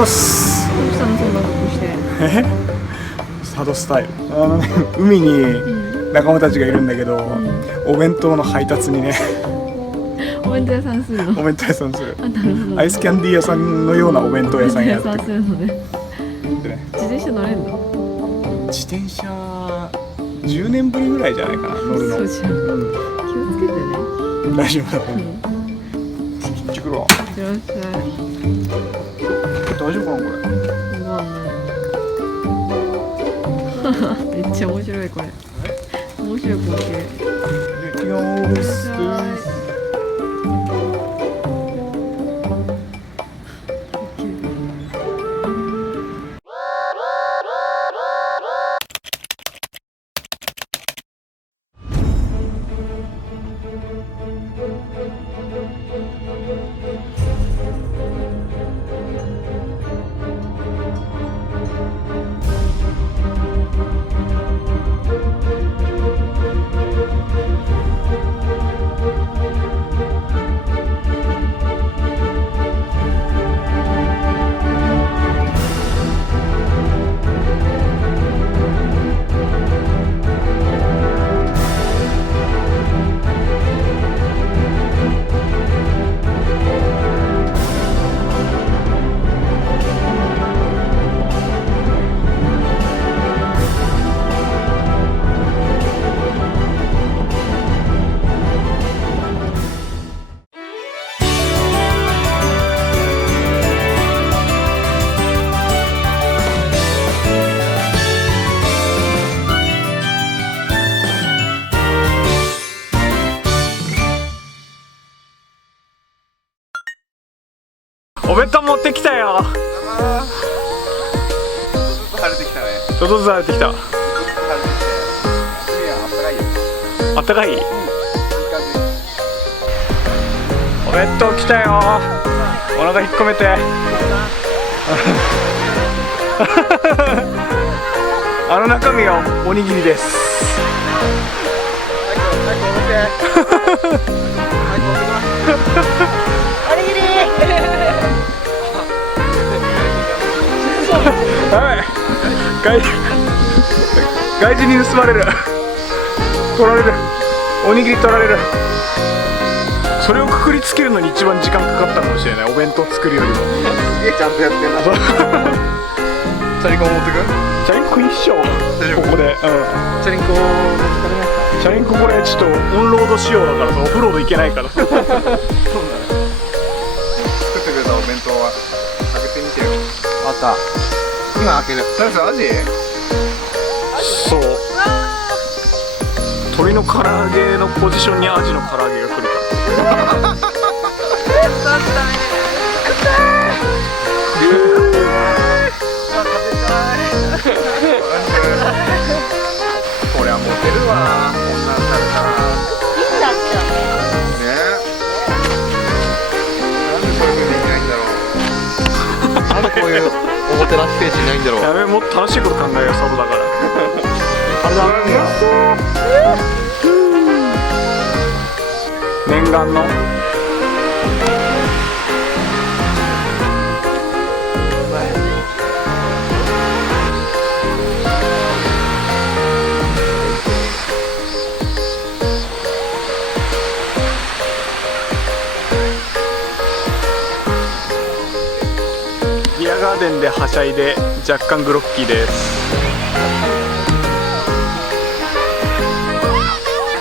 ます。どうしたのそんな格好して。佐渡スタイル。海に仲間たちがいるんだけど、お弁当の配達にね。お弁当屋さんするの。お弁当屋さんする。あ、なるほど。アイスキャンディー屋さんのようなお弁当屋さんやってる。するのね。でね、自転車乗れんの？自転車10年ぶりぐらいじゃないかな、乗るの。そうじゃん。気をつけてね。大丈夫だと思う。ちょっと来るわ。いらっしゃい。大丈夫かなこれ。めっちゃ面白いこれ。面白い光景。行きます。お弁当持ってきたよ。ちょっとずつ晴れてきた。あったかい。お弁当来たよ。お腹引っ込めて。あの中身はおにぎりです。おにぎり。はい、外人に盗まれる。取られる。おにぎり取られる。それをくくりつけるのに一番時間かかったかもしれない。お弁当作るよりも。ちゃんとやってんな。チャリンコ持ってく？チャリンコ一緒。ここで、チャリンコチャリンコこれちょっとオンロード仕様だからさ、オフロード行けないから。そうだね。作ってくれたお弁当は開けてみてよ。あった。今開ける。何それ、アジ？そう。鶏の唐揚げのポジションにアジの唐揚げが来るから。これはモテるわ。こんなんされたら。いいんだって。ね。なんでそういう風にできないんだろう。なんでこういうおもてなし精神ないんだろう。やべえ、もっと楽しいこと考えよう、サブだから。念願のビアガーデンではしゃいで若干グロッキーです。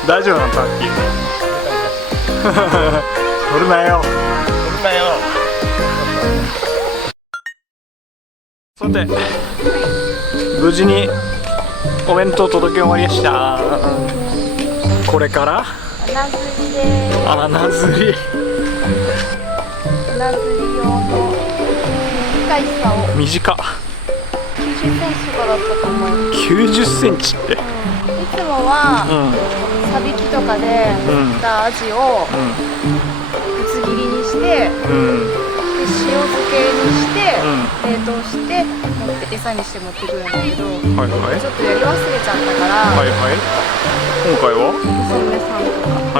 大丈夫なのタッキー。取るなよ。さて、無事にお弁当届け終わりました。これから穴釣りで。穴釣り。穴釣り用の短い竿。短っ。90センチとかだったと思う。90センチって。いつもは、サビキとかで釣ったアジをぶつ切りにして、で塩漬けにして、冷凍して持って餌にして持ってくるんだけど、ちょっとやり忘れちゃったから、今回は娘さんとか、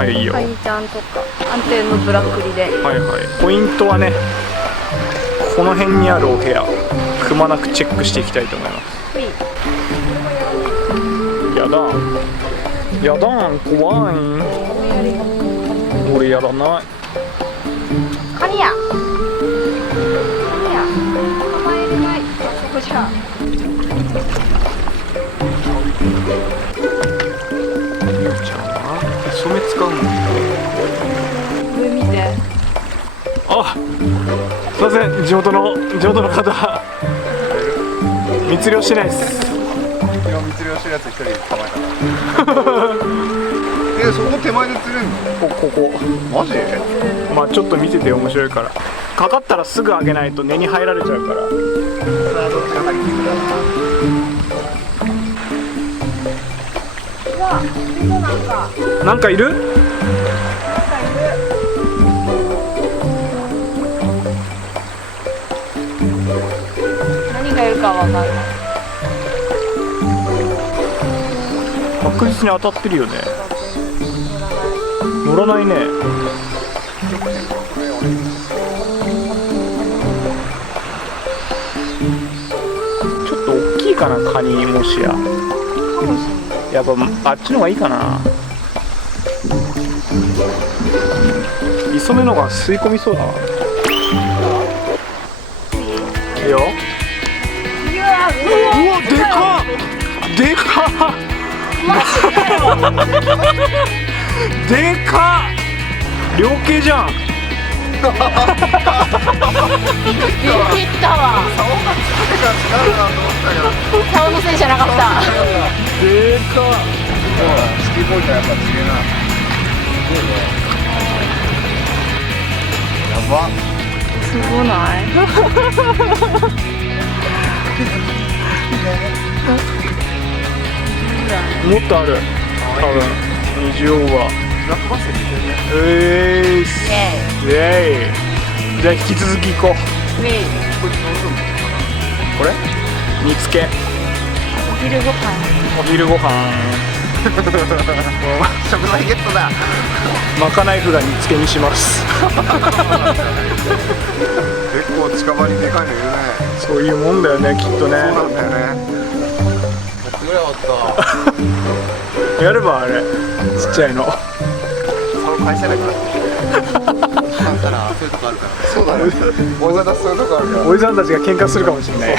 はいいいよ。カニちゃんとか安定のブラックリで、ポイントはね、この辺にあるお部屋くまなくチェックしていきたいと思います。ウィやだやだん怖い。俺やらない。カニやカニや構えれない。そこじゃゆうちゃんは染め使うの。上見て。あ、すいません、地元の方密漁してないです。今密漁してるやつ一人捕まえたからそこ手前で釣れんの？ここマジ？まあちょっと見てて面白いから、かかったらすぐ上げないと根に入られちゃうから。さあどっちが先に行くかうわ、なんかいる？何がいるかわかんない。確実に当たってるよね。乗らないね。ちょっと大きいかな、カニ。もしややっぱあっちの方がいいかな。磯目の方が吸い込みそうだな。いいよ。うわ、うわ、でかっでかっでかっ両系じゃん。ビビったわ。竿のせいじゃなかった。でかっ。スキーボーイがやっぱ釣れな。やば。すごない？もっとある。多分20オーバー。ブラックバスって言ってるね。イエーイ。じゃあ引き続き行こう。ウィー。こいつどうすんの？これ煮つけ。お昼ご飯。お昼ご飯。食材ゲットだ。まかない麩が煮つけにします。結構近場にでかいのいるね。そういうもんだよね、きっとね。そうなんだよね。釣れなかった。やればあれちっちゃいの。その返せないから。なんたらそういうとこあるから。そうだね。大型そういうとこあるから。おじさんたちが喧嘩するかもしれない。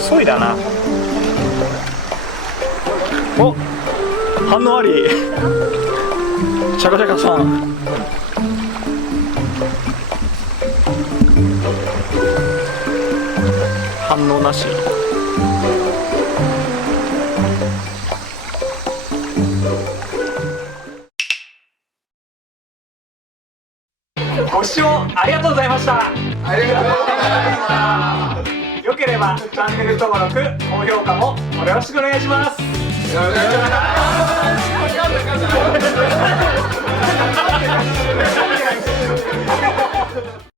そいだな。お、反応あり。シャカシャカさん。反応なし。ご視聴ありがとうございました。ありがとうございました。よければチャンネル登録、高評価もよろしくお願いします。よろしくお願いします。